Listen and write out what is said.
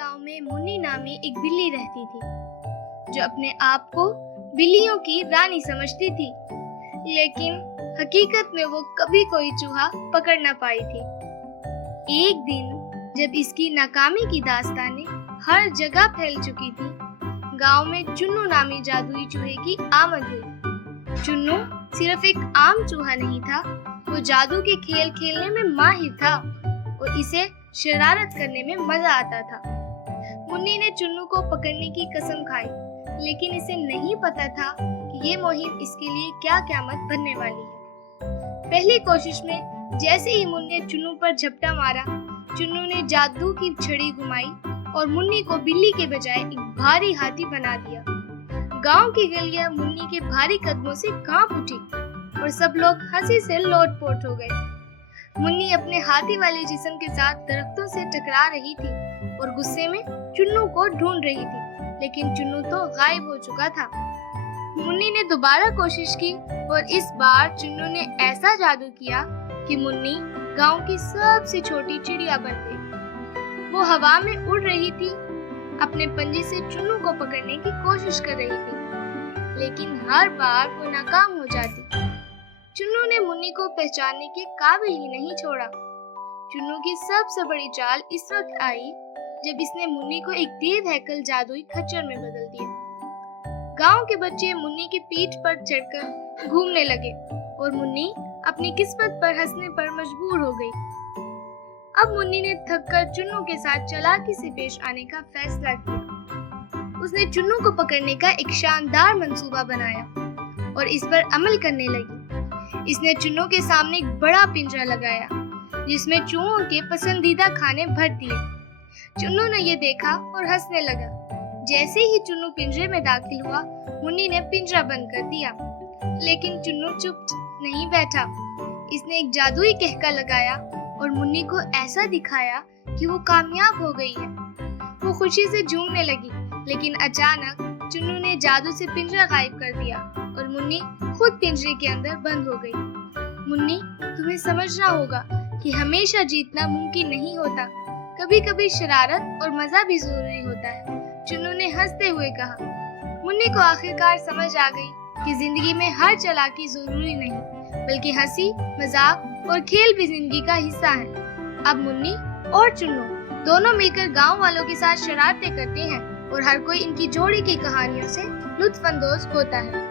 गांव में मुन्नी नामी एक बिल्ली रहती थी, जो अपने आप को बिल्लियों की रानी समझती थी, लेकिन हकीकत में वो कभी कोई चूहा पकड़ न पाई थी। एक दिन जब इसकी नाकामी की दास्तानें हर जगह फैल चुकी थी, गांव में चुन्नू नामी जादुई चूहे की आमद हुई। चुन्नू सिर्फ एक आम चूहा नहीं था, वो जादू के खेल खेलने में माहिर था और इसे शरारत करने में मजा आता था। मुन्नी ने चुन्नू को पकड़ने की कसम खाई, लेकिन इसे नहीं पता था कि ये मुहिम इसके लिए क्या क़यामत बनने वाली है। पहली कोशिश में जैसे ही मुन्नी ने चुन्नू पर झपटा मारा, चुन्नू ने जादू की छड़ी घुमाई और मुन्नी को बिल्ली के बजाय एक भारी हाथी बना दिया। गांव की गलियां मुन्नी के भारी कदमों से कांप उठी और सब लोग हंसी से लोटपोट हो गए। मुन्नी अपने हाथी वाले जिस्म के साथ दरख्तों से टकरा रही थी और गुस्से में चुन्नू को ढूंढ रही थी, लेकिन चुन्नू तो गायब हो चुका था। मुन्नी ने दोबारा कोशिश की और इस बार चुन्नू ने ऐसा जादू किया कि मुन्नी गांव की सबसे छोटी चिड़िया बन गई। वो हवा में उड़ रही थी, अपने पंजे से चुन्नू को पकड़ने की कोशिश कर रही थी, लेकिन हर बार वो नाकाम हो जाती। चुन्नू ने मुन्नी को पहचानने के काबिल ही नहीं छोड़ा। चुन्नू की सबसे बड़ी चाल इस वक्त आई जब इसने मुन्नी को एक देव हैकल जादुई खच्चर में बदल दिया। गांव के बच्चे मुन्नी की पीठ पर चढ़कर घूमने लगे और मुन्नी अपनी किस्मत पर हंसने पर मजबूर हो गई। अब मुन्नी ने थककर चुन्नू के साथ चालाकी से पेश आने का फैसला किया। उसने चुन्नू को पकड़ने का एक शानदार मंसूबा बनाया और इस पर अमल करने लगी। इसने चुन्नू के सामने एक बड़ा पिंजरा लगाया, जिसमें चूहों के पसंदीदा खाने भर दिए। चुन्नू ने ये देखा और हंसने लगा। जैसे ही चुन्नू पिंजरे में दाखिल हुआ, मुन्नी ने पिंजरा बंद कर दिया, लेकिन चुन्नू चुप नहीं बैठा। इसने एक जादुई कहका लगाया और मुन्नी को ऐसा दिखाया कि वो कामयाब हो गई है। वो खुशी से झूमने लगी, लेकिन अचानक चुन्नू ने जादू से पिंजरा गायब कर दिया और मुन्नी खुद पिंजरे के अंदर बंद हो गई। मुन्नी, तुम्हें समझना होगा कि हमेशा जीतना मुमकिन नहीं होता। कभी कभी शरारत और मजा भी जरूरी होता है, चुन्नू ने हंसते हुए कहा। मुन्नी को आखिरकार समझ आ गई कि जिंदगी में हर चालाकी जरूरी नहीं, बल्कि हंसी, मजाक और खेल भी जिंदगी का हिस्सा है। अब मुन्नी और चुन्नू दोनों मिलकर गांव वालों के साथ शरारतें करते हैं और हर कोई इनकी जोड़ी की कहानियों से लुत्फ अंदोज होता है।